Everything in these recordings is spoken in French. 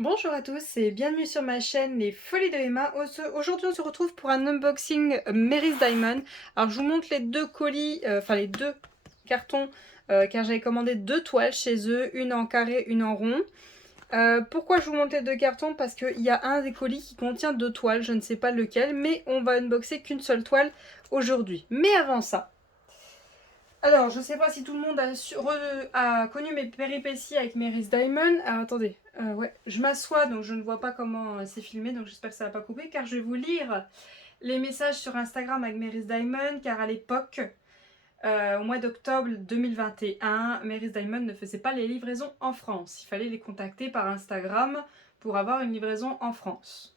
Bonjour à tous et bienvenue sur ma chaîne Les Folies de Emma. Aujourd'hui on se retrouve pour un unboxing Mary's Diamond. Alors je vous montre les deux colis, enfin les deux cartons, car j'avais commandé deux toiles chez eux, une en carré, une en rond. Pourquoi je vous montre les deux cartons? Parce qu'il y a un des colis qui contient deux toiles, je ne sais pas lequel, mais on va unboxer qu'une seule toile aujourd'hui. Mais avant ça, alors, je ne sais pas si tout le monde a connu mes péripéties avec Mary's Diamond. Alors, attendez, ouais, je m'assois donc je ne vois pas comment c'est filmé, donc j'espère que ça ne va pas couper, car je vais vous lire les messages sur Instagram avec Mary's Diamond, car à l'époque, au mois d'octobre 2021, Mary's Diamond ne faisait pas les livraisons en France. Il fallait les contacter par Instagram pour avoir une livraison en France.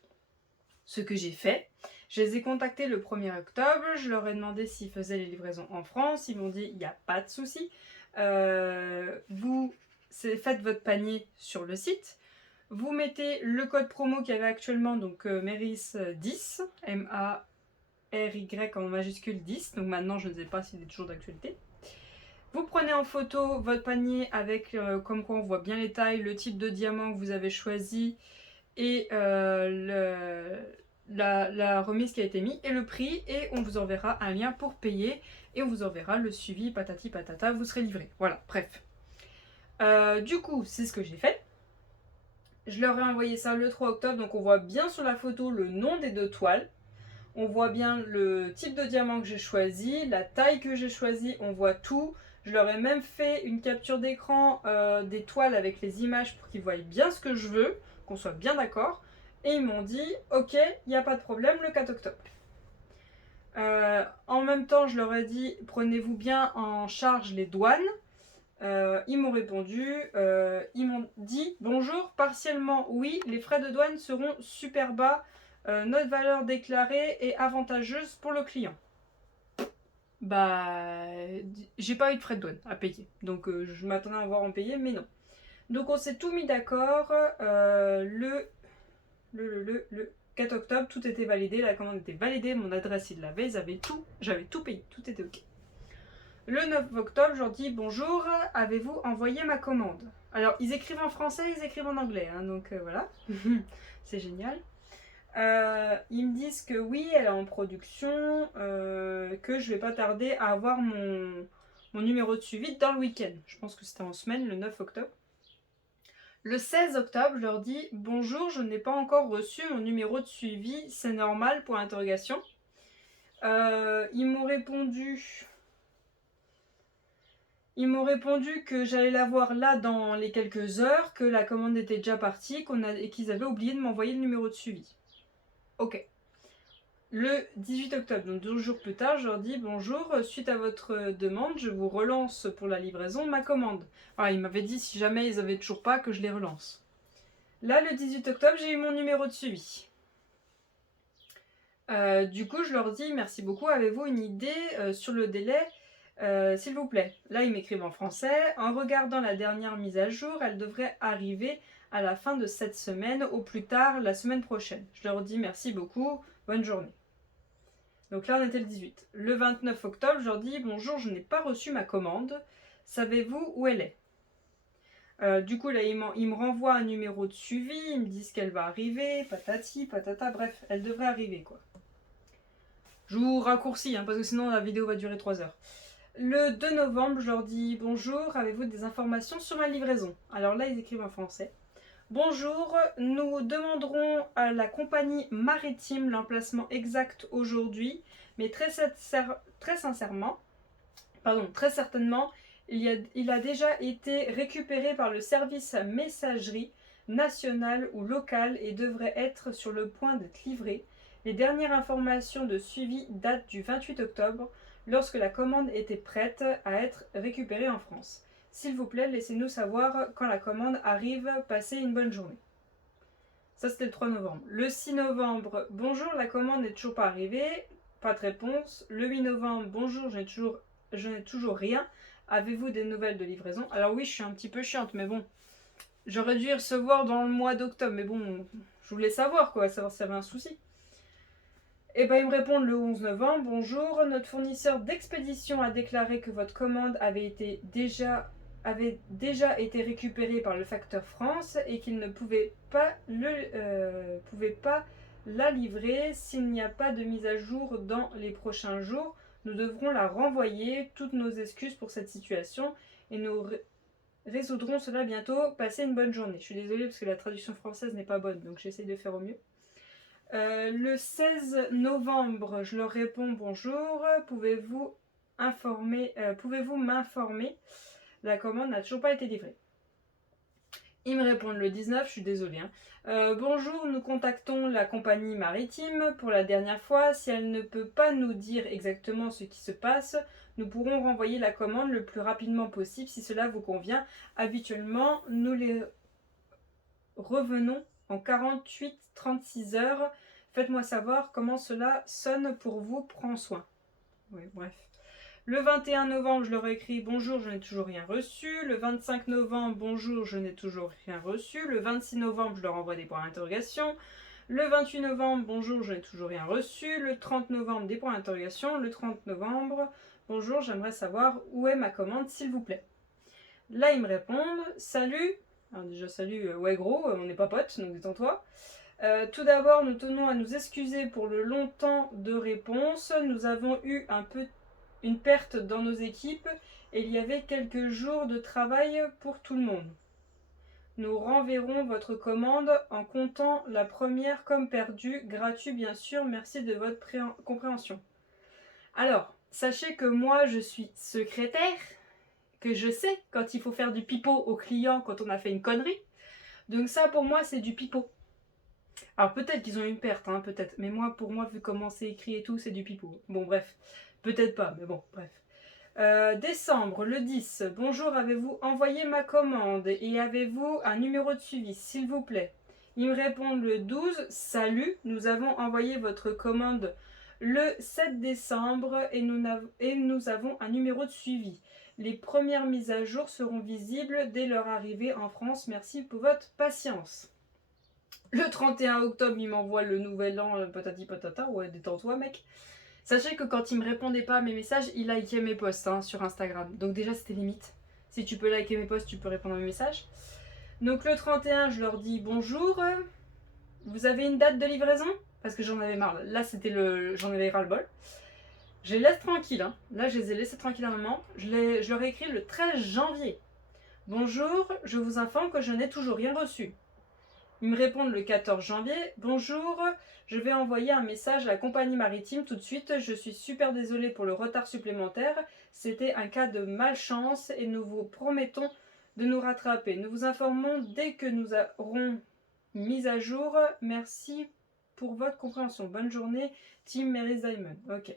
Ce que j'ai fait. Je les ai contactés le 1er octobre, je leur ai demandé s'ils faisaient les livraisons en France, ils m'ont dit il n'y a pas de souci, vous faites votre panier sur le site, vous mettez le code promo qu'il y avait actuellement, donc Meris 10, M-A-R-Y en majuscule 10, donc maintenant je ne sais pas s'il est toujours d'actualité. Vous prenez en photo votre panier avec, comme quoi on voit bien les tailles, le type de diamant que vous avez choisi et la remise qui a été mise et le prix, et on vous enverra un lien pour payer et on vous enverra le suivi patati patata, vous serez livré. Voilà, bref. Du coup, c'est ce que j'ai fait. Je leur ai envoyé ça le 3 octobre, donc on voit bien sur la photo le nom des deux toiles. On voit bien le type de diamant que j'ai choisi, la taille que j'ai choisie, on voit tout. Je leur ai même fait une capture d'écran des toiles avec les images pour qu'ils voient bien ce que je veux, qu'on soit bien d'accord. Et ils m'ont dit, ok, il n'y a pas de problème, le 4 octobre. En même temps, je leur ai dit, prenez-vous bien en charge les douanes. Ils m'ont répondu, ils m'ont dit, bonjour, partiellement oui, les frais de douane seront super bas. Notre valeur déclarée est avantageuse pour le client. Bah, j'ai pas eu de frais de douane à payer. Donc je m'attendais à voir en payer, mais non. Donc on s'est tout mis d'accord. Le 4 octobre, tout était validé, la commande était validée, mon adresse ils l'avaient, ils avaient tout, j'avais tout payé, tout était ok. Le 9 octobre, je leur dis bonjour, avez-vous envoyé ma commande? Alors ils écrivent en français, ils écrivent en anglais, hein, donc voilà, c'est génial. Ils me disent que oui, elle est en production, que je vais pas tarder à avoir mon numéro de suivi dans le week-end. Je pense que c'était en semaine, le 9 octobre. Le 16 octobre, je leur dis bonjour, je n'ai pas encore reçu mon numéro de suivi, c'est normal pour l'interrogation. Ils m'ont répondu. Ils m'ont répondu que j'allais l'avoir là dans les quelques heures, que la commande était déjà partie et qu'ils avaient oublié de m'envoyer le numéro de suivi. Ok. Le 18 octobre, donc 12 jours plus tard, je leur dis bonjour, suite à votre demande, je vous relance pour la livraison ma commande. Alors, ils m'avaient dit si jamais ils avaient toujours pas que je les relance. Là, le 18 octobre, j'ai eu mon numéro de suivi. Du coup, je leur dis merci beaucoup, avez-vous une idée sur le délai s'il vous plaît? Là, ils m'écrivent en français. En regardant la dernière mise à jour, elle devrait arriver à la fin de cette semaine, au plus tard la semaine prochaine. Je leur dis merci beaucoup, bonne journée. Donc là, on était le 18. Le 29 octobre, je leur dis bonjour, je n'ai pas reçu ma commande. Savez-vous où elle est? Du coup, là, ils me renvoient un numéro de suivi. Ils me disent qu'elle va arriver, patati, patata. Bref, elle devrait arriver, quoi. Je vous raccourcis, hein, parce que sinon la vidéo va durer 3 heures. Le 2 novembre, je leur dis bonjour, avez-vous des informations sur ma livraison? Alors là, ils écrivent en français. Bonjour, nous demanderons à la compagnie maritime l'emplacement exact aujourd'hui, mais très certainement, il a déjà été récupéré par le service messagerie nationale ou locale et devrait être sur le point d'être livré. Les dernières informations de suivi datent du 28 octobre, lorsque la commande était prête à être récupérée en France. S'il vous plaît, laissez-nous savoir quand la commande arrive. Passez une bonne journée. Ça, c'était le 3 novembre. Le 6 novembre, bonjour, la commande n'est toujours pas arrivée. Pas de réponse. Le 8 novembre, bonjour, je n'ai toujours rien. Avez-vous des nouvelles de livraison? Alors oui, je suis un petit peu chiante, mais bon. J'aurais dû y recevoir dans le mois d'octobre, mais bon, je voulais savoir quoi, savoir s'il y avait un souci. Et ben ils me répondent le 11 novembre, bonjour, notre fournisseur d'expédition a déclaré que votre commande avait été déjà avait déjà été récupéré par le facteur France et qu'il ne pouvait pas la livrer s'il n'y a pas de mise à jour dans les prochains jours. Nous devrons la renvoyer. Toutes nos excuses pour cette situation et nous résoudrons cela bientôt. Passez une bonne journée. Je suis désolée parce que la traduction française n'est pas bonne, donc j'essaie de faire au mieux. Le 16 novembre, je leur réponds bonjour. Pouvez-vous m'informer? La commande n'a toujours pas été livrée. Ils me répondent le 19, je suis désolée. Bonjour, nous contactons la compagnie maritime pour la dernière fois. Si elle ne peut pas nous dire exactement ce qui se passe, nous pourrons renvoyer la commande le plus rapidement possible si cela vous convient. Habituellement, nous les revenons en 48-36 heures. Faites-moi savoir comment cela sonne pour vous. Prends soin. Oui, bref. Le 21 novembre, je leur écris bonjour, je n'ai toujours rien reçu. Le 25 novembre, bonjour, je n'ai toujours rien reçu. Le 26 novembre, je leur envoie des points d'interrogation. Le 28 novembre, bonjour, je n'ai toujours rien reçu. Le 30 novembre, des points d'interrogation. Le 30 novembre, bonjour, j'aimerais savoir où est ma commande, s'il vous plaît. Là, ils me répondent salut. Alors, déjà, salut, ouais, gros, on n'est pas potes, donc détends-toi. Tout d'abord, nous tenons à nous excuser pour le long temps de réponse. Nous avons eu une perte dans nos équipes et il y avait quelques jours de travail pour tout le monde. Nous renverrons votre commande en comptant la première comme perdue, gratuit bien sûr, merci de votre compréhension. Alors, sachez que moi je suis secrétaire, que je sais quand il faut faire du pipeau au client quand on a fait une connerie, donc ça pour moi c'est du pipeau. Alors peut-être qu'ils ont une perte, hein, peut-être, mais moi pour moi vu comment c'est écrit et tout c'est du pipeau. Bon bref, peut-être pas, mais bon bref. Décembre, le 10. Bonjour, avez-vous envoyé ma commande et avez-vous un numéro de suivi, s'il vous plaît? Ils me répondent le 12. Salut, nous avons envoyé votre commande le 7 décembre et nous avons un numéro de suivi. Les premières mises à jour seront visibles dès leur arrivée en France. Merci pour votre patience. Le 31 octobre, il m'envoie le nouvel an, patati patata. Ouais, détends-toi, mec. Sachez que quand il me répondait pas à mes messages, il likait mes posts sur Instagram. Donc déjà, c'était limite. Si tu peux liker mes posts, tu peux répondre à mes messages. Donc le 31, je leur dis bonjour. Vous avez une date de livraison? Parce que j'en avais marre. Là, j'en avais ras-le-bol. Je les laisse tranquilles. Hein. Là, je les ai laissés tranquilles un moment. Je leur ai écrit le 13 janvier. Bonjour, je vous informe que je n'ai toujours rien reçu. Ils me répondent le 14 janvier. Bonjour, je vais envoyer un message à la compagnie maritime tout de suite. Je suis super désolée pour le retard supplémentaire. C'était un cas de malchance et nous vous promettons de nous rattraper. Nous vous informons dès que nous aurons mis à jour. Merci pour votre compréhension. Bonne journée, Team Mary Diamond. Ok.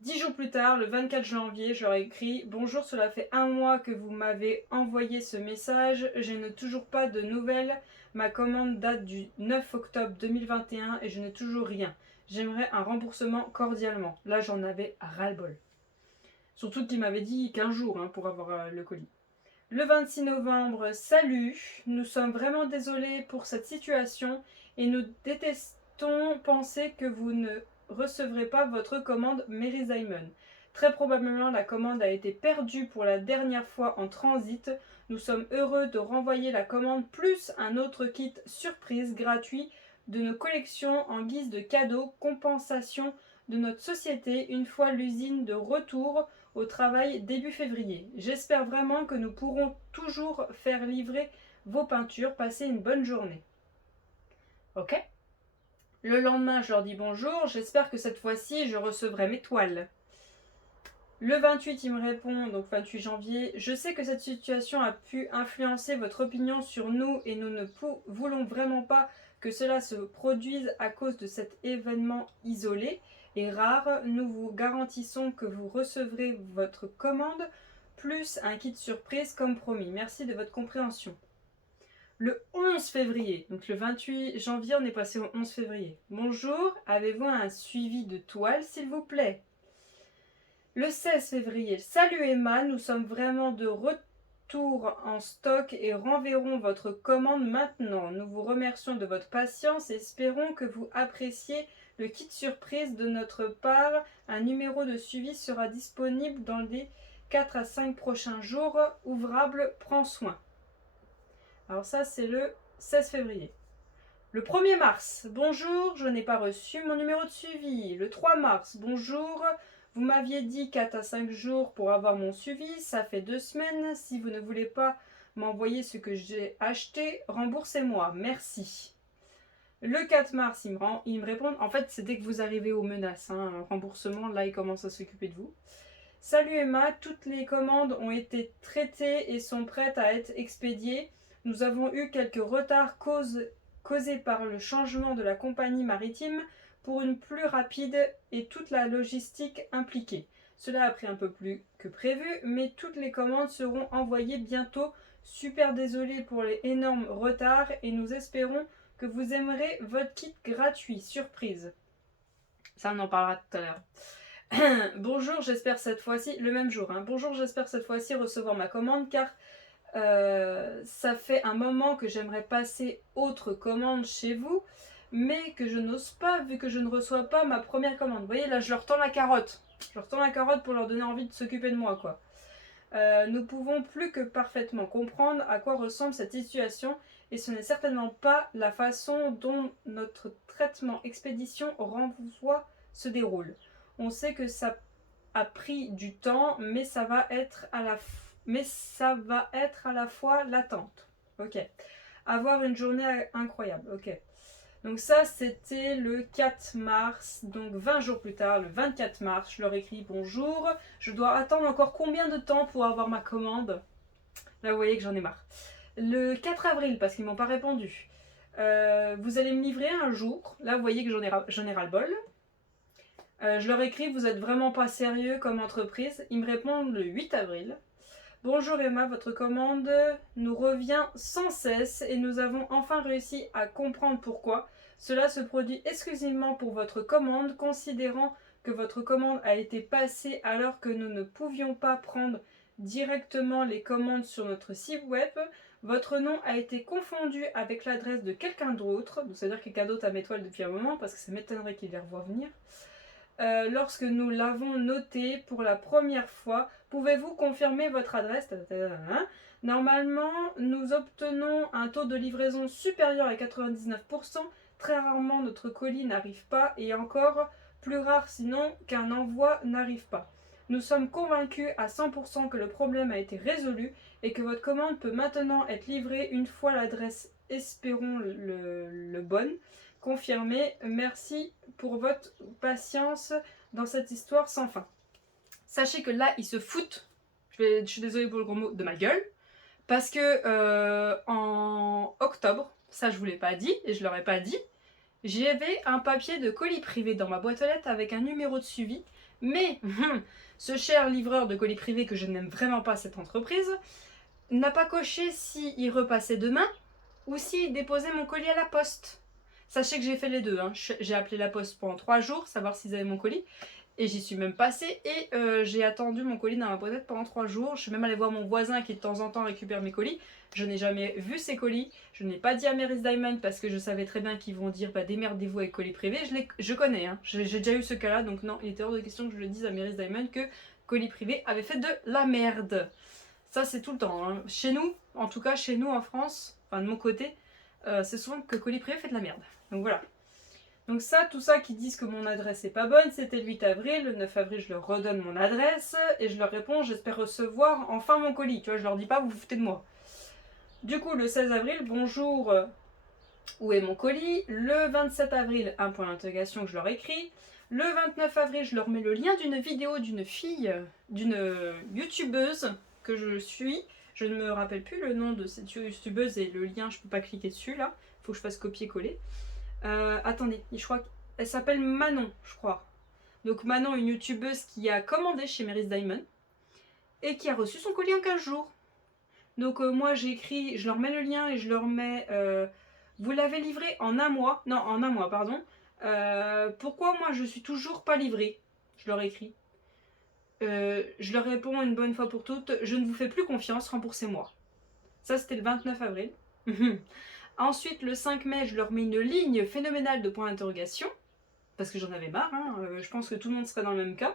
10 jours plus tard, le 24 janvier, je leur ai écrit « Bonjour, cela fait un mois que vous m'avez envoyé ce message. Je n'ai toujours pas de nouvelles. Ma commande date du 9 octobre 2021 et je n'ai toujours rien. J'aimerais un remboursement cordialement. » Là, j'en avais ras-le-bol. Surtout qu'il m'avait dit 15 jours pour avoir le colis. Le 26 novembre, salut. Nous sommes vraiment désolés pour cette situation et nous détestons penser que vous ne recevrez pas votre commande Mary Diamond. Très probablement la commande a été perdue pour la dernière fois en transit. Nous sommes heureux de renvoyer la commande plus un autre kit surprise gratuit de nos collections en guise de cadeau compensation de notre société une fois l'usine de retour au travail début février. J'espère vraiment que nous pourrons toujours faire livrer vos peintures. Passez une bonne journée. Ok ? Le lendemain, je leur dis bonjour, j'espère que cette fois-ci, je recevrai mes toiles. Le 28, il me répond, donc 28 janvier, je sais que cette situation a pu influencer votre opinion sur nous et nous ne voulons vraiment pas que cela se produise à cause de cet événement isolé et rare. Nous vous garantissons que vous recevrez votre commande plus un kit surprise comme promis. Merci de votre compréhension. Le 11 février, donc le 28 janvier, on est passé au 11 février. Bonjour, avez-vous un suivi de toile, s'il vous plaît? Le 16 février, salut Emma, nous sommes vraiment de retour en stock et renverrons votre commande maintenant. Nous vous remercions de votre patience et espérons que vous appréciez le kit surprise de notre part. Un numéro de suivi sera disponible dans les 4 à 5 prochains jours ouvrables, prends soin. Alors ça, c'est le 16 février. Le 1er mars, bonjour, je n'ai pas reçu mon numéro de suivi. Le 3 mars, bonjour, vous m'aviez dit 4 à 5 jours pour avoir mon suivi, ça fait 2 semaines. Si vous ne voulez pas m'envoyer ce que j'ai acheté, remboursez-moi, merci. Le 4 mars, ils me répondent, en fait c'est dès que vous arrivez aux menaces, remboursement, là ils commencent à s'occuper de vous. Salut Emma, toutes les commandes ont été traitées et sont prêtes à être expédiées. Nous avons eu quelques retards causés par le changement de la compagnie maritime pour une plus rapide et toute la logistique impliquée. Cela a pris un peu plus que prévu, mais toutes les commandes seront envoyées bientôt. Super désolé pour les énormes retards et nous espérons que vous aimerez votre kit gratuit. Surprise. Ça, on en parlera tout à l'heure. Bonjour, j'espère cette fois-ci, le même jour, bonjour, j'espère cette fois-ci recevoir ma commande car ça fait un moment que j'aimerais passer autre commande chez vous, mais que je n'ose pas vu que je ne reçois pas ma première commande. Vous voyez, là, je leur tends la carotte. Je leur tends la carotte pour leur donner envie de s'occuper de moi, quoi. Nous pouvons plus que parfaitement comprendre à quoi ressemble cette situation et ce n'est certainement pas la façon dont notre traitement expédition renvoi se déroule. On sait que ça a pris du temps, mais ça va être à la fois l'attente. Ok. Avoir une journée incroyable. Ok. Donc ça, c'était le 4 mars. Donc 20 jours plus tard, le 24 mars, je leur écris bonjour. Je dois attendre encore combien de temps pour avoir ma commande? Là, vous voyez que j'en ai marre. Le 4 avril, parce qu'ils m'ont pas répondu. Vous allez me livrer un jour. Là, vous voyez que j'en ai ras-le-bol. Je leur écris, vous êtes vraiment pas sérieux comme entreprise. Ils me répondent le 8 avril. Bonjour Emma, votre commande nous revient sans cesse et nous avons enfin réussi à comprendre pourquoi. Cela se produit exclusivement pour votre commande, considérant que votre commande a été passée alors que nous ne pouvions pas prendre directement les commandes sur notre site web. Votre nom a été confondu avec l'adresse de quelqu'un d'autre, donc c'est-à-dire quelqu'un d'autre à mes toiles depuis un moment, parce que ça m'étonnerait qu'il les revoie venir. Lorsque nous l'avons noté pour la première fois, pouvez-vous confirmer votre adresse? Normalement, nous obtenons un taux de livraison supérieur à 99%. Très rarement, notre colis n'arrive pas et encore plus rare sinon qu'un envoi n'arrive pas. Nous sommes convaincus à 100% que le problème a été résolu et que votre commande peut maintenant être livrée une fois l'adresse, espérons le bonne, confirmée. Merci pour votre patience dans cette histoire sans fin. Sachez que là, ils se foutent, je suis désolée pour le gros mot, de ma gueule, parce que en octobre, ça je vous l'ai pas dit et je leur ai pas dit, j'avais un papier de colis privé dans ma boîte aux lettres avec un numéro de suivi, mais ce cher livreur de colis privé, que je n'aime vraiment pas cette entreprise, n'a pas coché s'il repassait demain ou s'il déposait mon colis à la poste. Sachez que j'ai fait les deux, j'ai appelé la poste pendant 3 jours, savoir s'ils avaient mon colis, et j'y suis même passée, et j'ai attendu mon colis dans ma boîte pendant 3 jours. Je suis même allée voir mon voisin qui de temps en temps récupère mes colis. Je n'ai jamais vu ces colis, je n'ai pas dit à Mary's Diamond parce que je savais très bien qu'ils vont dire démerdez-vous avec colis privé. Je connais, j'ai déjà eu ce cas-là, donc non, il était hors de question que je le dise à Mary's Diamond que colis privé avait fait de la merde. Ça c'est tout le temps, Chez nous, en tout cas chez nous en France, enfin de mon côté, c'est souvent que colis privé fait de la merde. Donc voilà. Donc ça, tout ça qui disent que mon adresse est pas bonne, c'était le 8 avril. Le 9 avril, je leur redonne mon adresse et je leur réponds, j'espère recevoir enfin mon colis. Tu vois, je leur dis pas, vous vous foutez de moi. Du coup, le 16 avril, bonjour, où est mon colis? Le 27 avril, un point d'interrogation que je leur écris. Le 29 avril, je leur mets le lien d'une vidéo d'une fille, d'une youtubeuse que je suis. Je ne me rappelle plus le nom de cette youtubeuse et le lien, je peux pas cliquer dessus là. Faut que je fasse copier-coller. Attendez, je crois qu'elle s'appelle Manon, je crois. Donc Manon, une youtubeuse qui a commandé chez Mary's Diamond et qui a reçu son colis en 15 jours. Donc moi j'écris, je leur mets le lien et je leur mets vous l'avez livré en un mois, non en un mois pardon. Pourquoi moi je suis toujours pas livrée? Je leur écris. Je leur réponds une bonne fois pour toutes, je ne vous fais plus confiance, remboursez-moi. Ça c'était le 29 avril. Ensuite, le 5 mai, je leur mets une ligne phénoménale de points d'interrogation, parce que j'en avais marre, je pense que tout le monde serait dans le même cas.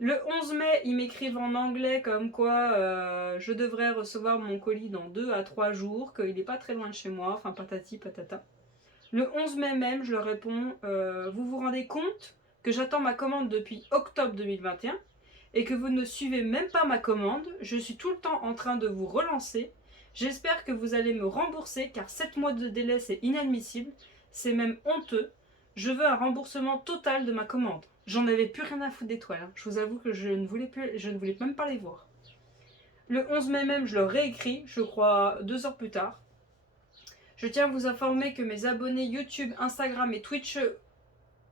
Le 11 mai, ils m'écrivent en anglais comme quoi je devrais recevoir mon colis dans 2 à 3 jours, qu'il n'est pas très loin de chez moi, enfin patati patata. Le 11 mai même, je leur réponds vous vous rendez compte que j'attends ma commande depuis octobre 2021 et que vous ne suivez même pas ma commande. Je suis tout le temps en train de vous relancer. J'espère que vous allez me rembourser car 7 mois de délai c'est inadmissible. C'est même honteux. Je veux un remboursement total de ma commande. J'en avais plus rien à foutre d'étoiles. Hein. Je vous avoue que je ne voulais même pas les voir. Le 11 mai même, je leur réécris, je crois 2 heures plus tard. Je tiens à vous informer que mes abonnés YouTube, Instagram et Twitch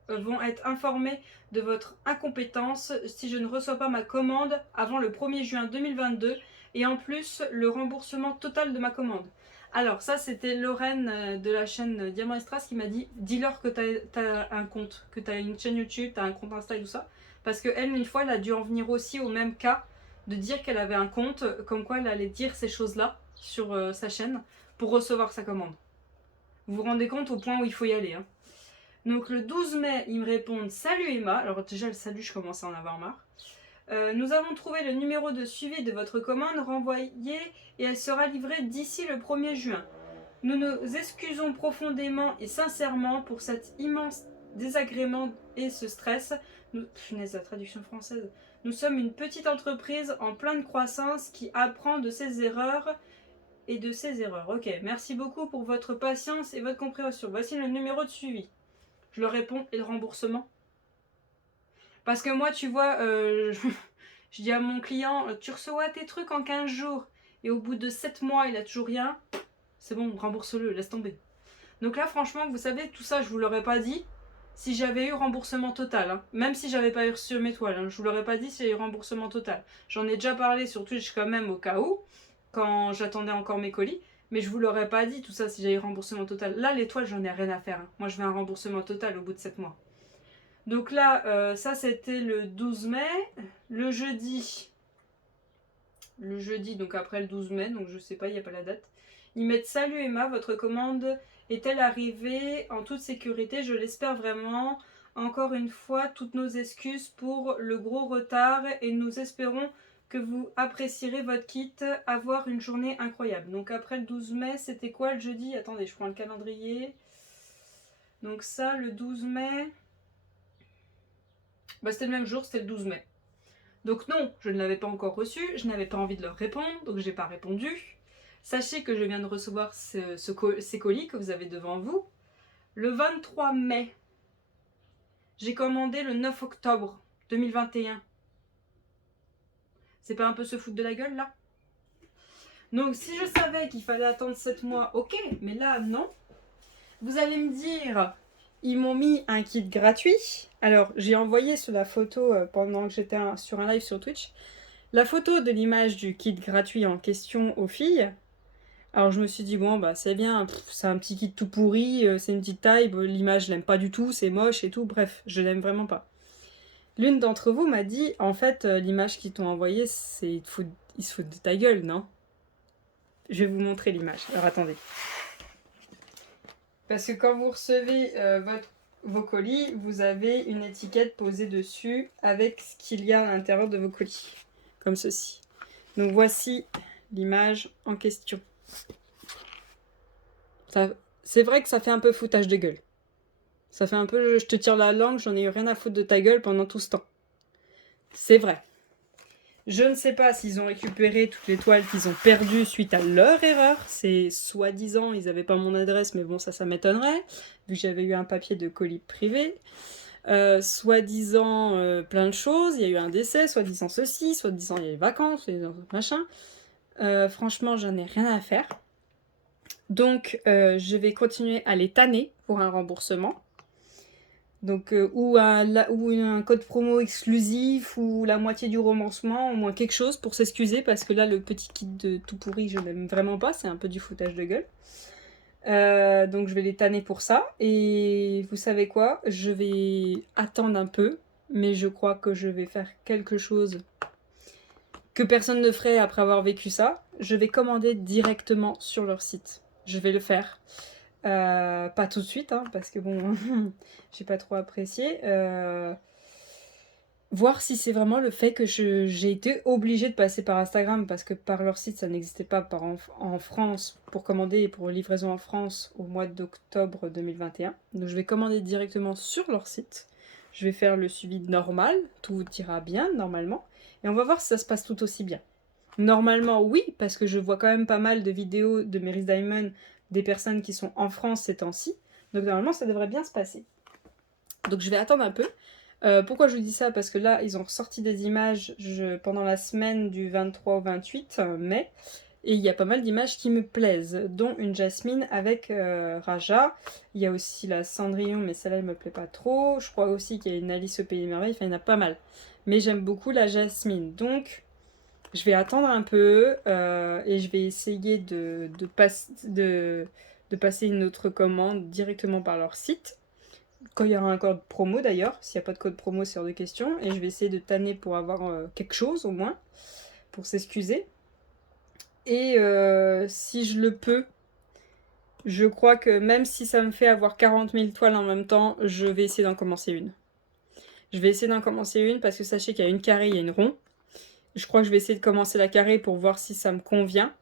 vont être informés de votre incompétence si je ne reçois pas ma commande avant le 1er juin 2022 et en plus le remboursement total de ma commande. Alors ça c'était Lorraine de la chaîne Diamant Estras qui m'a dit dis-leur que t'as un compte, que t'as une chaîne YouTube, t'as un compte Insta et tout ça. Parce qu'elle une fois elle a dû en venir aussi au même cas de dire qu'elle avait un compte, comme quoi elle allait dire ces choses-là sur sa chaîne pour recevoir sa commande. Vous vous rendez compte au point où il faut y aller hein. Donc le 12 mai, ils me répondent salut Emma. Alors déjà le salut, je commence à en avoir marre. Nous avons trouvé le numéro de suivi de votre commande renvoyée et elle sera livrée d'ici le 1er juin. Nous nous excusons profondément et sincèrement pour cet immense désagrément et ce stress. Punaise, la traduction française. Nous sommes une petite entreprise en pleine croissance qui apprend de ses erreurs et de ses erreurs. Ok, merci beaucoup pour votre patience et votre compréhension. Voici le numéro de suivi. Je leur réponds, et le remboursement? Parce que moi, tu vois, je dis à mon client, tu reçois tes trucs en 15 jours, et au bout de 7 mois, il a toujours rien, c'est bon, rembourse-le, laisse tomber. Donc là, franchement, vous savez, tout ça, je vous l'aurais pas dit si j'avais eu remboursement total. Hein. Même si j'avais pas eu reçu mes toiles, hein, je vous l'aurais pas dit si j'avais eu remboursement total. J'en ai déjà parlé sur Twitch quand même au cas où, quand j'attendais encore mes colis. Mais je vous l'aurais pas dit tout ça si j'avais eu remboursement total. Là, les toiles, j'en ai rien à faire. Hein. Moi, je veux un remboursement total au bout de 7 mois. Donc là, ça c'était le 12 mai. Le jeudi, donc après le 12 mai, donc je sais pas, il n'y a pas la date. Ils mettent salut Emma, votre commande est-elle arrivée en toute sécurité? Je l'espère vraiment. Encore une fois, toutes nos excuses pour le gros retard et nous espérons que vous apprécierez votre kit. Avoir une journée incroyable. Donc après le 12 mai, c'était quoi le jeudi? Attendez, je prends le calendrier. Donc ça, le 12 mai. Bah, c'était le même jour, c'était le 12 mai. Donc non, je ne l'avais pas encore reçu, je n'avais pas envie de leur répondre, donc j'ai pas répondu. Sachez que je viens de recevoir ces colis que vous avez devant vous. Le 23 mai, j'ai commandé le 9 octobre 2021. C'est pas un peu se foutre de la gueule là? Donc si je savais qu'il fallait attendre 7 mois, ok, mais là non. Vous allez me dire, ils m'ont mis un kit gratuit. Alors, j'ai envoyé sur la photo pendant que j'étais sur un live sur Twitch, la photo de l'image du kit gratuit en question aux filles. Alors, je me suis dit, bon, bah c'est bien, c'est un petit kit tout pourri, c'est une petite taille, l'image, je l'aime pas du tout, c'est moche et tout, bref, je l'aime vraiment pas. L'une d'entre vous m'a dit, en fait, l'image qu'ils t'ont envoyée, ils se foutent de ta gueule, non? Je vais vous montrer l'image. Alors, attendez. Parce que quand vous recevez vos colis, vous avez une étiquette posée dessus avec ce qu'il y a à l'intérieur de vos colis. Comme ceci. Donc voici l'image en question. C'est vrai que ça fait un peu foutage de gueule. Ça fait un peu je te tire la langue, j'en ai eu rien à foutre de ta gueule pendant tout ce temps. C'est vrai. Je ne sais pas s'ils ont récupéré toutes les toiles qu'ils ont perdues suite à leur erreur. C'est soi-disant, ils n'avaient pas mon adresse, mais bon, ça m'étonnerait, vu que j'avais eu un papier de colis privé. Soi-disant plein de choses, il y a eu un décès, soi-disant ceci, soi-disant il y a eu les vacances, machin. Franchement, j'en ai rien à faire. Donc, je vais continuer à les tanner pour un remboursement. Donc, ou un code promo exclusif, ou la moitié du remboursement, au moins quelque chose pour s'excuser, parce que là, le petit kit de tout pourri, je n'aime vraiment pas, c'est un peu du foutage de gueule. Donc, je vais les tanner pour ça. Et vous savez quoi? Je vais attendre un peu, mais je crois que je vais faire quelque chose que personne ne ferait après avoir vécu ça. Je vais commander directement sur leur site. Je vais le faire. Pas tout de suite, hein, parce que bon, j'ai pas trop apprécié. voir si c'est vraiment le fait que j'ai été obligée de passer par Instagram parce que par leur site ça n'existait pas en France pour commander et pour livraison en France au mois d'octobre 2021. Donc je vais commander directement sur leur site. Je vais faire le suivi normal, tout ira bien normalement. Et on va voir si ça se passe tout aussi bien. Normalement oui, parce que je vois quand même pas mal de vidéos de Meris Diamond des personnes qui sont en France ces temps-ci. Donc normalement ça devrait bien se passer. Donc je vais attendre un peu. Pourquoi je vous dis ça? Parce que là, ils ont ressorti des images pendant la semaine du 23 au 28 mai. Et il y a pas mal d'images qui me plaisent, dont une Jasmine avec Raja. Il y a aussi la Cendrillon, mais celle-là, elle me plaît pas trop. Je crois aussi qu'il y a une Alice au Pays des Merveilles. Enfin, il y en a pas mal. Mais j'aime beaucoup la Jasmine. Donc, je vais attendre un peu et je vais essayer de passer une autre commande directement par leur site. Quand il y aura un code promo d'ailleurs, s'il n'y a pas de code promo c'est hors de question, et je vais essayer de tanner pour avoir quelque chose au moins, pour s'excuser. Et si je le peux, je crois que même si ça me fait avoir 40 000 toiles en même temps, je vais essayer d'en commencer une. Je vais essayer d'en commencer une parce que sachez qu'il y a une carrée, il y a une rond. Je crois que je vais essayer de commencer la carrée pour voir si ça me convient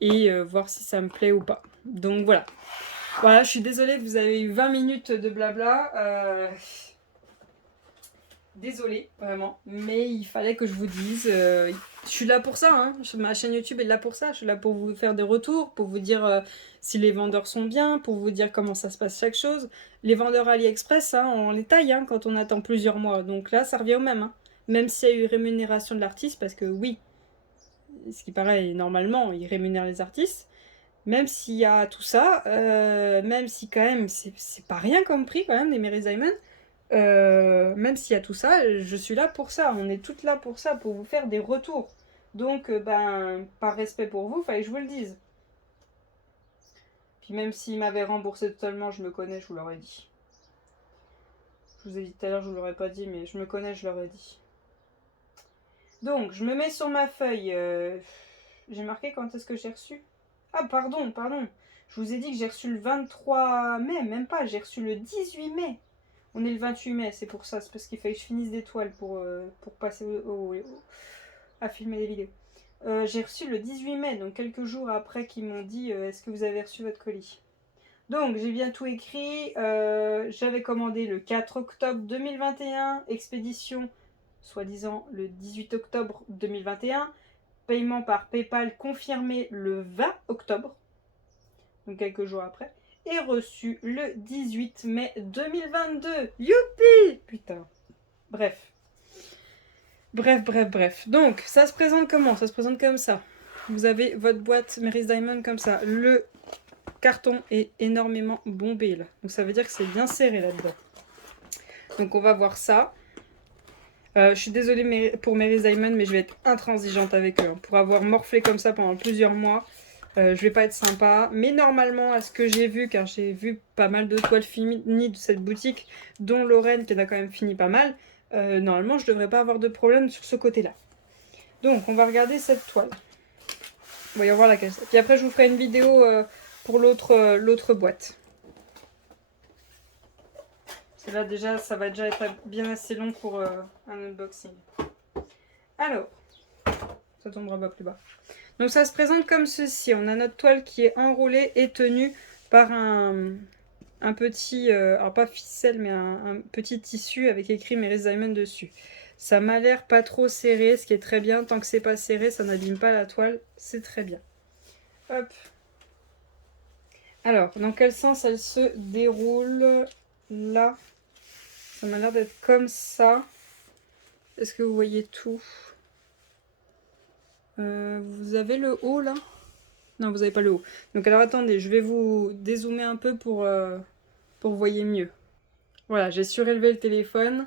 et voir si ça me plaît ou pas. Donc voilà. Voilà, je suis désolée, vous avez eu 20 minutes de blabla. Désolée, vraiment. Mais il fallait que je vous dise. Je suis là pour ça, hein. Ma chaîne YouTube est là pour ça. Je suis là pour vous faire des retours, pour vous dire si les vendeurs sont bien, pour vous dire comment ça se passe chaque chose. Les vendeurs AliExpress, hein, on les taille hein, quand on attend plusieurs mois. Donc là, ça revient au même. Hein. Même s'il y a eu rémunération de l'artiste, parce que oui, ce qui paraît normalement, ils rémunèrent les artistes. Même s'il y a tout ça, même si quand même c'est pas rien comme prix quand même des Mary Diamond, même s'il y a tout ça, je suis là pour ça. On est toutes là pour ça, pour vous faire des retours. Donc, ben, par respect pour vous, fallait que je vous le dise. Puis même s'ils m'avaient remboursé totalement, je me connais, je vous l'aurais dit. Je vous ai dit tout à l'heure, je vous l'aurais pas dit, mais je me connais, je l'aurais dit. Donc, je me mets sur ma feuille. J'ai marqué quand est-ce que j'ai reçu. Ah, pardon. Je vous ai dit que j'ai reçu le 23 mai, même pas, j'ai reçu le 18 mai. On est le 28 mai, c'est pour ça. C'est parce qu'il fallait que je finisse des toiles pour passer à filmer des vidéos. J'ai reçu le 18 mai, donc quelques jours après qu'ils m'ont dit est-ce que vous avez reçu votre colis. Donc j'ai bien tout écrit. J'avais commandé le 4 octobre 2021, expédition soi-disant le 18 octobre 2021, paiement par PayPal confirmé le 20 octobre, donc quelques jours après, et reçu le 18 mai 2022. Youpi! Putain. Bref. Donc, ça se présente comment? Ça se présente comme ça. Vous avez votre boîte Meris Diamond comme ça. Le carton est énormément bombé là. Donc ça veut dire que c'est bien serré là-dedans. Donc on va voir ça. Je suis désolée pour Meris Diamond, mais je vais être intransigeante avec eux. Pour avoir morflé comme ça pendant plusieurs mois, je vais pas être sympa. Mais normalement, à ce que j'ai vu, car j'ai vu pas mal de toiles finies de cette boutique, dont Lorraine qui en a quand même fini pas mal, normalement, je devrais pas avoir de problème sur ce côté-là. Donc, on va regarder cette toile. Voyons voir laquelle c'est. Puis après, je vous ferai une vidéo pour l'autre boîte. Là déjà, ça va déjà être bien assez long pour un unboxing. Alors, ça tombera pas plus bas. Donc ça se présente comme ceci. On a notre toile qui est enroulée et tenue par un petit, alors pas ficelle, mais un petit tissu avec écrit Meris Diamond dessus. Ça m'a l'air pas trop serré, ce qui est très bien. Tant que c'est pas serré, ça n'abîme pas la toile. C'est très bien. Hop. Alors, dans quel sens elle se déroule? Là. Ça m'a l'air d'être comme ça. Est-ce que vous voyez tout? Vous avez le haut là? Non, vous n'avez pas le haut. Donc alors attendez, je vais vous dézoomer un peu pour vous voyez mieux. Voilà, j'ai surélevé le téléphone.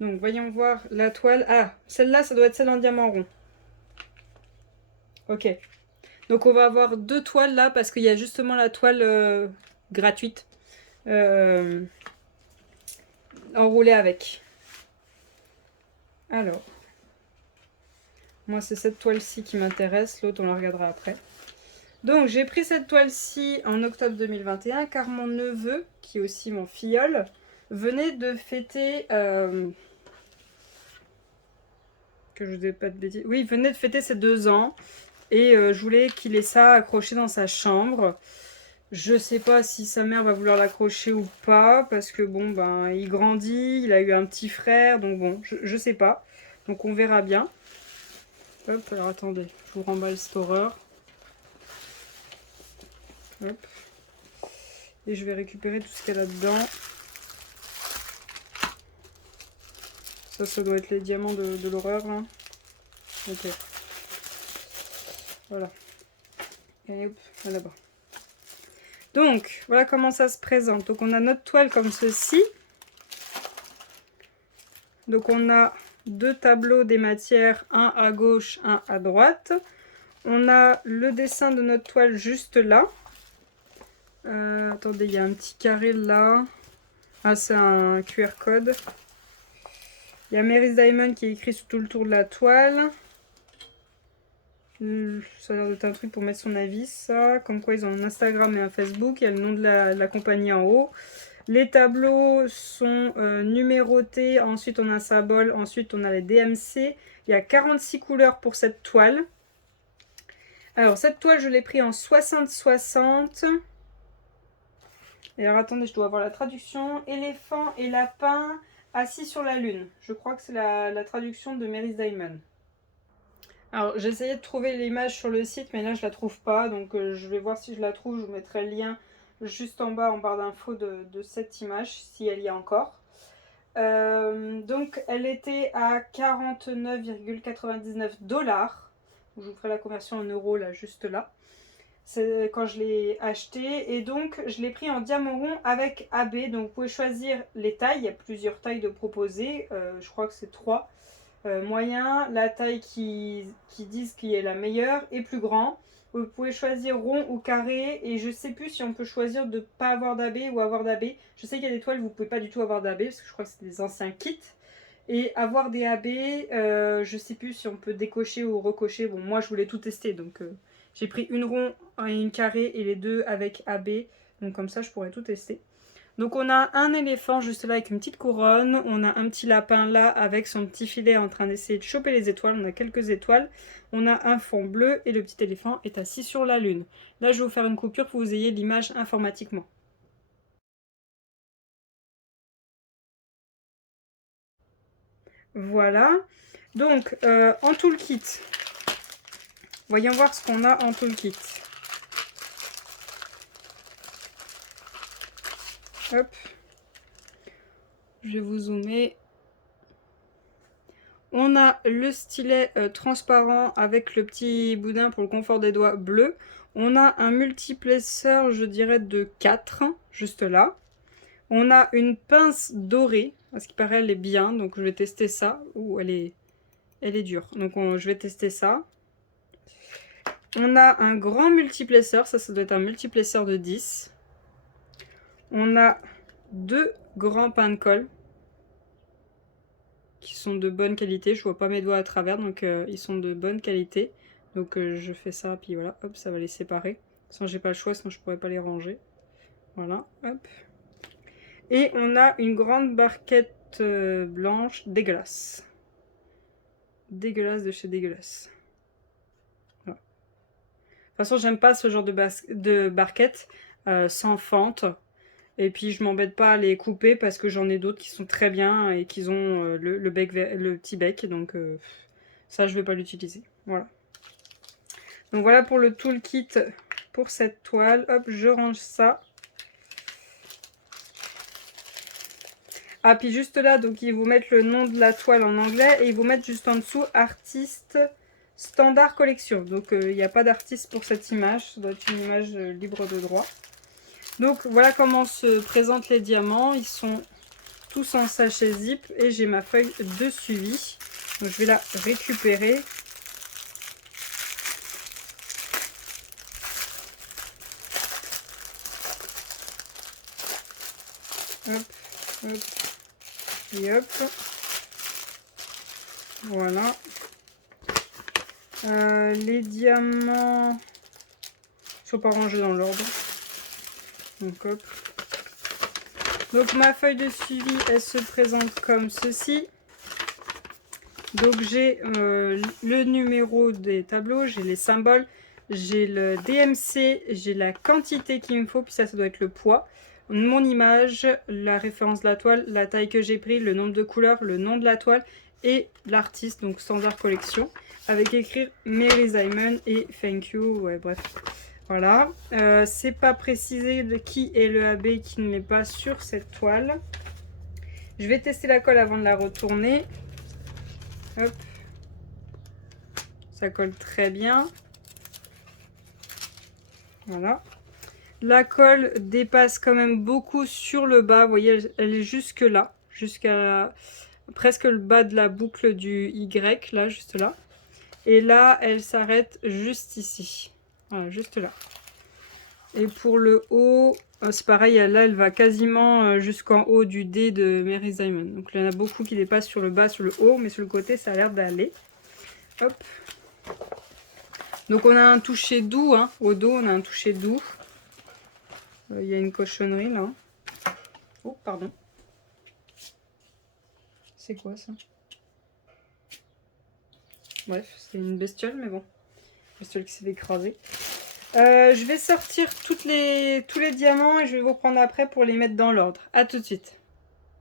Donc voyons voir la toile. Ah, celle-là, ça doit être celle en diamant rond. Ok. Donc on va avoir deux toiles là parce qu'il y a justement la toile gratuite. Enroulée avec. Alors. Moi, c'est cette toile-ci qui m'intéresse. L'autre, on la regardera après. Donc, j'ai pris cette toile-ci en octobre 2021 car mon neveu, qui est aussi mon filleul, venait de fêter Que je vous ai pas de bêtises. Oui, il venait de fêter ses 2 ans. Et je voulais qu'il ait ça accroché dans sa chambre. Je sais pas si sa mère va vouloir l'accrocher ou pas. Parce que bon, ben, il grandit. Il a eu un petit frère. Donc bon, je sais pas. Donc on verra bien. Hop, alors attendez. Je vous remballe cette horreur. Hop. Et je vais récupérer tout ce qu'il y a là-dedans. Ça doit être les diamants de l'horreur, là. Ok. Voilà. Et hop, là-bas. Donc, voilà comment ça se présente. Donc, on a notre toile comme ceci. Donc, on a 2 tableaux des matières, un à gauche, un à droite. On a le dessin de notre toile juste là. Attendez, il y a un petit carré là. Ah, c'est un QR code. Il y a Mary's Diamond qui est écrit sur tout le tour de la toile. Ça a l'air d'être un truc pour mettre son avis, ça. Comme quoi, ils ont un Instagram et un Facebook. Il y a le nom de la compagnie en haut. Les tableaux sont numérotés. Ensuite, on a un symbole. Ensuite, on a les DMC. Il y a 46 couleurs pour cette toile. Alors, cette toile, je l'ai pris en 60-60. Et alors, attendez, je dois avoir la traduction. Éléphant et lapin assis sur la lune. Je crois que c'est la traduction de Mary's Diamond. Alors, j'ai essayé de trouver l'image sur le site, mais là, je la trouve pas. Donc, je vais voir si je la trouve. Je vous mettrai le lien juste en bas, en barre d'infos de cette image, si elle y a encore. Donc, elle était à 49,99 $. Je vous ferai la conversion en euros, là, juste là. C'est quand je l'ai acheté. Et donc, je l'ai pris en diamant rond avec AB. Donc, vous pouvez choisir les tailles. Il y a plusieurs tailles de proposer. Je crois que c'est 3. Moyen, la taille qui disent qui est la meilleure, et plus grand. Vous pouvez choisir rond ou carré, et je sais plus si on peut choisir de pas avoir d'AB ou avoir d'AB. Je sais qu'il y a des toiles, vous pouvez pas du tout avoir d'AB, parce que je crois que c'est des anciens kits. Et avoir des AB, je sais plus si on peut décocher ou recocher. Bon, moi je voulais tout tester, donc j'ai pris une rond et une carré, et les deux avec AB. Donc comme ça je pourrais tout tester. Donc on a un éléphant juste là avec une petite couronne, on a un petit lapin là avec son petit filet en train d'essayer de choper les étoiles, on a quelques étoiles, on a un fond bleu et le petit éléphant est assis sur la lune. Là je vais vous faire une coupure pour que vous ayez l'image informatiquement. Voilà, donc en toolkit, voyons voir ce qu'on a en toolkit. Hop, je vais vous zoomer. On a le stylet transparent avec le petit boudin pour le confort des doigts bleu. On a un multiplesseur, je dirais, de 4, juste là. On a une pince dorée, à ce qui paraît, elle est bien, donc je vais tester ça. Ouh, elle est dure, donc je vais tester ça. On a un grand multiplesseur, ça doit être un multiplesseur de 10. On a 2 grands pains de colle qui sont de bonne qualité. Je vois pas mes doigts à travers, donc ils sont de bonne qualité. Donc je fais ça, puis voilà, hop, ça va les séparer. Sinon j'ai pas le choix, sinon je pourrais pas les ranger. Voilà, hop. Et on a une grande barquette blanche dégueulasse. Dégueulasse de chez dégueulasse. Voilà. De toute façon, j'aime pas ce genre de barquette sans fente. Et puis je m'embête pas à les couper parce que j'en ai d'autres qui sont très bien et qui ont le petit bec. Donc ça je vais pas l'utiliser. Voilà. Donc voilà pour le toolkit pour cette toile. Hop, je range ça. Ah, puis juste là, donc ils vous mettent le nom de la toile en anglais et ils vous mettent juste en dessous artiste standard collection. Donc il n'y a pas d'artiste pour cette image. Ça doit être une image libre de droit. Donc voilà comment se présentent les diamants. Ils sont tous en sachet zip et j'ai ma feuille de suivi. Donc je vais la récupérer. Hop, hop, et hop. Voilà. Les diamants ne sont pas rangés dans l'ordre. Donc hop. Donc ma feuille de suivi, elle se présente comme ceci. Donc j'ai le numéro des tableaux, j'ai les symboles, j'ai le DMC, j'ai la quantité qu'il me faut, puis ça doit être le poids. Mon image, la référence de la toile, la taille que j'ai pris, le nombre de couleurs, le nom de la toile et l'artiste, donc standard collection, avec écrire Mary Simon et thank you, ouais bref. Voilà, c'est pas précisé de qui est le AB qui ne l'est pas sur cette toile. Je vais tester la colle avant de la retourner. Hop. Ça colle très bien. Voilà. La colle dépasse quand même beaucoup sur le bas. Vous voyez, elle est jusque là. Jusqu'à presque le bas de la boucle du Y. Là, juste là. Et là, elle s'arrête juste ici. Voilà, juste là. Et pour le haut, c'est pareil. Là, elle va quasiment jusqu'en haut du D de Mary Simon. Donc, il y en a beaucoup qui dépassent sur le bas, sur le haut. Mais sur le côté, ça a l'air d'aller. Hop. Donc on a un toucher doux, hein. Au dos on a un toucher doux. Il y a une cochonnerie là. Oh pardon. C'est quoi ça? Bref, c'est une bestiole mais bon. Bestiole qui s'est écrasée. Je vais sortir tous les diamants et je vais vous reprendre après pour les mettre dans l'ordre. A tout de suite.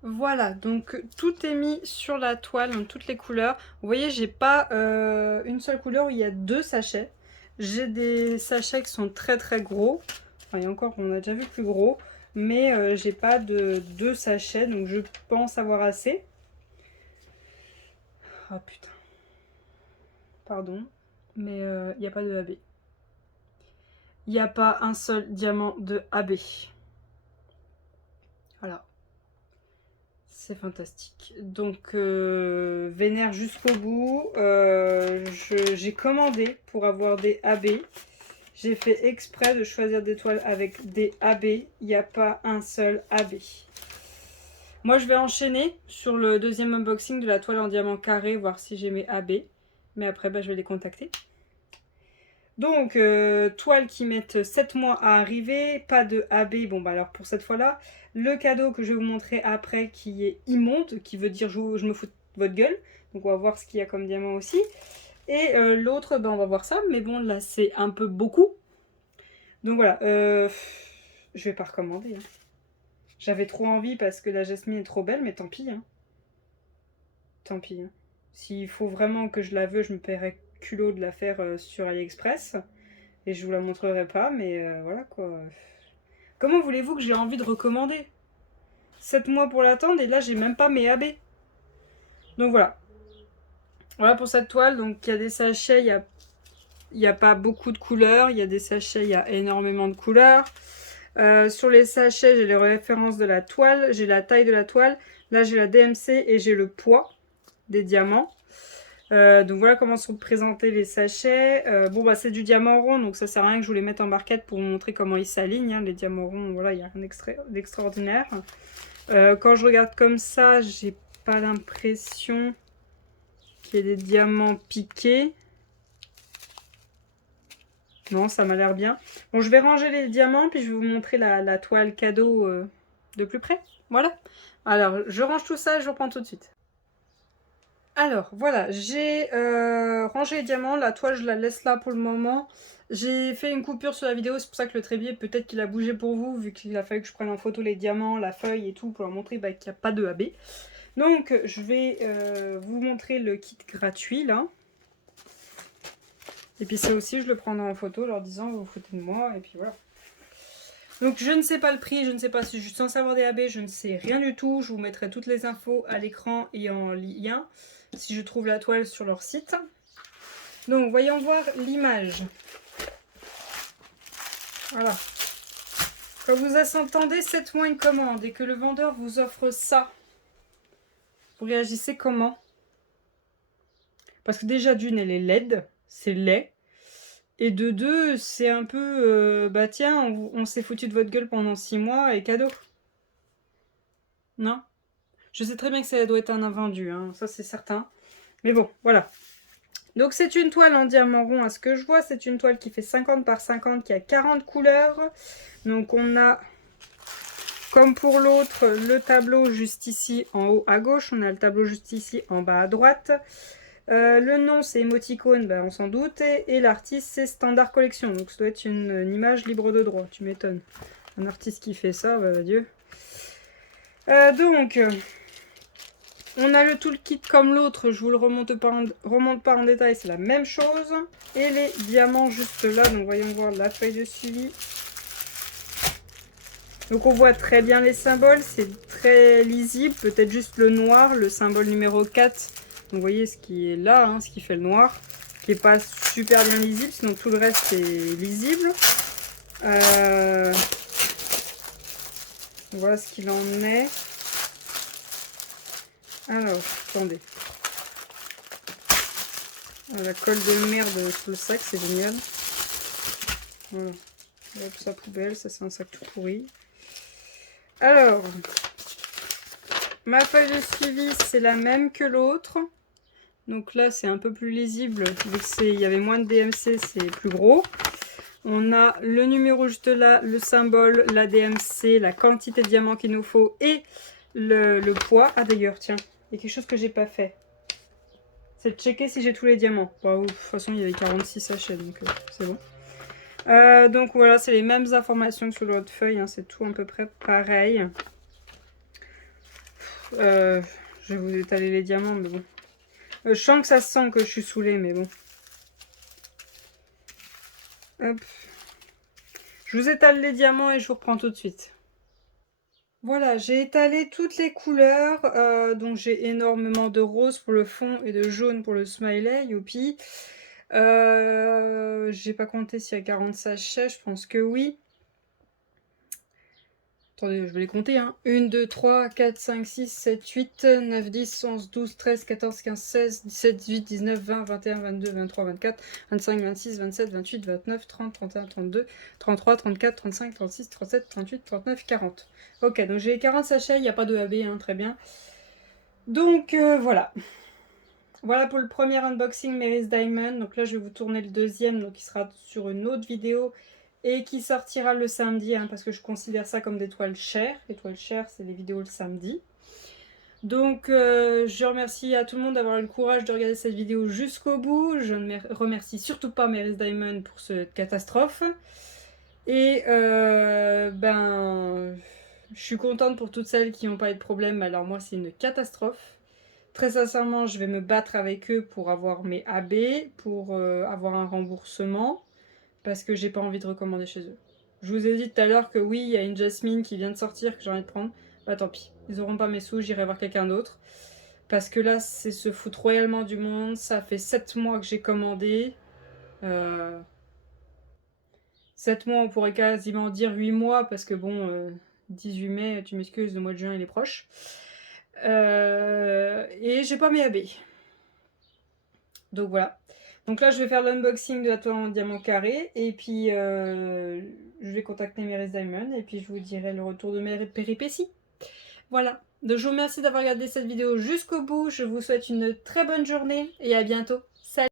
Voilà, donc tout est mis sur la toile, dans toutes les couleurs. Vous voyez, j'ai pas une seule couleur où il y a 2 sachets. J'ai des sachets qui sont très très gros. Enfin, et encore, on a déjà vu plus gros. Mais j'ai pas de 2 sachets, donc je pense avoir assez. Ah putain. Pardon, mais il n'y a pas de AB. Il n'y a pas un seul diamant de AB. Voilà. C'est fantastique. Donc, vénère jusqu'au bout. J'ai commandé pour avoir des AB. J'ai fait exprès de choisir des toiles avec des AB. Il n'y a pas un seul AB. Moi, je vais enchaîner sur le deuxième unboxing de la toile en diamant carré, voir si j'ai mes AB. Mais après, je vais les contacter. Donc, toiles qui mettent 7 mois à arriver, pas de AB. Bon, alors pour cette fois-là, le cadeau que je vais vous montrer après qui est immonde, qui veut dire je me fous de votre gueule. Donc, on va voir ce qu'il y a comme diamant aussi. Et l'autre, on va voir ça. Mais bon, là, c'est un peu beaucoup. Donc voilà, je vais pas recommander. Hein. J'avais trop envie parce que la jasmine est trop belle, mais tant pis. Hein. Tant pis. Hein. S'il faut vraiment que je la veux, je me paierai culot de la faire sur AliExpress. Et je vous la montrerai pas, mais voilà quoi. Comment voulez-vous que j'ai envie de recommander? 7 mois pour l'attendre et là j'ai même pas mes AB. Donc voilà. Voilà pour cette toile. Donc il y a des sachets, il n'y a pas beaucoup de couleurs. Il y a des sachets, il y a énormément de couleurs. Sur les sachets, j'ai les références de la toile, j'ai la taille de la toile. Là j'ai la DMC et j'ai le poids des diamants. Donc voilà comment sont présentés les sachets. C'est du diamant rond, donc ça sert à rien que je vous les mette en barquette pour vous montrer comment ils s'alignent. Hein. Les diamants ronds, voilà, il n'y a rien d'extraordinaire. Quand je regarde comme ça, j'ai pas l'impression qu'il y ait des diamants piqués. Non, ça m'a l'air bien. Bon, je vais ranger les diamants, puis je vais vous montrer la toile cadeau de plus près. Voilà. Alors, je range tout ça et je vous reprends tout de suite. Alors, voilà, j'ai rangé les diamants. La toile, je la laisse là pour le moment. J'ai fait une coupure sur la vidéo, c'est pour ça que le trépied, peut-être qu'il a bougé pour vous, vu qu'il a fallu que je prenne en photo les diamants, la feuille et tout, pour leur montrer qu'il n'y a pas de AB. Donc, je vais vous montrer le kit gratuit, là. Et puis ça aussi, je le prendrai en photo, leur disant, vous vous foutez de moi, et puis voilà. Donc, je ne sais pas le prix, je ne sais pas si je suis censée avoir des AB, je ne sais rien du tout. Je vous mettrai toutes les infos à l'écran et en lien, si je trouve la toile sur leur site. Donc, voyons voir l'image. Voilà. Quand vous attendez 7 mois une commande et que le vendeur vous offre ça, vous réagissez comment? Parce que déjà, d'une, elle est laide, c'est laid. Et de deux, c'est un peu, tiens, on s'est foutu de votre gueule pendant 6 mois et cadeau. Non? Je sais très bien que ça doit être un invendu, hein, ça c'est certain. Mais bon, voilà. Donc c'est une toile en diamant rond à ce que je vois. C'est une toile qui fait 50 par 50, qui a 40 couleurs. Donc on a, comme pour l'autre, le tableau juste ici en haut à gauche. On a le tableau juste ici en bas à droite. Le nom c'est Emoticone, bah, on s'en doute, et l'artiste c'est Standard Collection, donc ça doit être une image libre de droit, tu m'étonnes. Un artiste qui fait ça, bah adieu. Donc, on a le toolkit comme l'autre, je vous le remonte pas en détail, c'est la même chose. Et les diamants juste là, donc voyons voir la feuille de suivi. Donc on voit très bien les symboles, c'est très lisible, peut-être juste le noir, le symbole numéro 4. Donc vous voyez ce qui est là, hein, ce qui fait le noir, qui n'est pas super bien lisible, sinon tout le reste est lisible. Voilà ce qu'il en est. Alors, attendez. La colle de merde sur le sac, c'est génial. Voilà. Hop, sa poubelle, ça c'est un sac tout pourri. Alors, ma feuille de suivi, c'est la même que l'autre. Donc là, c'est un peu plus lisible. Vu qu'il y avait moins de DMC, c'est plus gros. On a le numéro juste là, le symbole, la DMC, la quantité de diamants qu'il nous faut et le poids. Ah d'ailleurs, tiens, il y a quelque chose que j'ai pas fait. C'est de checker si j'ai tous les diamants. Bah, de toute façon, il y avait 46 sachets, donc c'est bon. Donc voilà, c'est les mêmes informations que sur l'autre feuille, hein, c'est tout à peu près pareil. Je vais vous étaler les diamants, mais bon. Je sens que ça se sent que je suis saoulée, mais bon. Hop. Je vous étale les diamants et je vous reprends tout de suite. Voilà, j'ai étalé toutes les couleurs, donc j'ai énormément de rose pour le fond et de jaune pour le smiley, youpi. J'ai pas compté s'il y a 40 sachets, je pense que oui. Attendez, je vais les compter, hein. 1, 2, 3, 4, 5, 6, 7, 8, 9, 10, 11, 12, 13, 14, 15, 16, 17, 18, 19, 20, 21, 22, 23, 24, 25, 26, 27, 28, 29, 30, 31, 32, 33, 34, 35, 36, 37, 38, 39, 40. Ok, donc j'ai 40 sachets, il n'y a pas de AB, hein, très bien. Donc voilà. Voilà pour le premier unboxing Merry's Diamond. Donc là, je vais vous tourner le deuxième, donc il sera sur une autre vidéo et qui sortira le samedi, hein, parce que je considère ça comme des toiles chères. Les toiles chères, c'est les vidéos le samedi. Donc, je remercie à tout le monde d'avoir eu le courage de regarder cette vidéo jusqu'au bout. Je ne remercie surtout pas Merry's Diamond pour cette catastrophe. Et ben, je suis contente pour toutes celles qui n'ont pas eu de problème. Alors moi, c'est une catastrophe. Très sincèrement, je vais me battre avec eux pour avoir mes AB, pour avoir un remboursement, parce que j'ai pas envie de recommander chez eux. Je vous ai dit tout à l'heure que oui, il y a une Jasmine qui vient de sortir que j'ai envie de prendre. Bah tant pis, ils auront pas mes sous, j'irai voir quelqu'un d'autre. Parce que là, c'est se foutre royalement du monde. Ça fait 7 mois que j'ai commandé. 7 mois, on pourrait quasiment dire 8 mois, parce que bon, 18 mai, tu m'excuses, le mois de juin, il est proche. Et j'ai pas mes AB. Donc voilà. Donc là, je vais faire l'unboxing de la toile en diamant carré. Et puis, je vais contacter Merry's Diamond. Et puis, je vous dirai le retour de mes péripéties. Voilà. Donc, je vous remercie d'avoir regardé cette vidéo jusqu'au bout. Je vous souhaite une très bonne journée. Et à bientôt. Salut!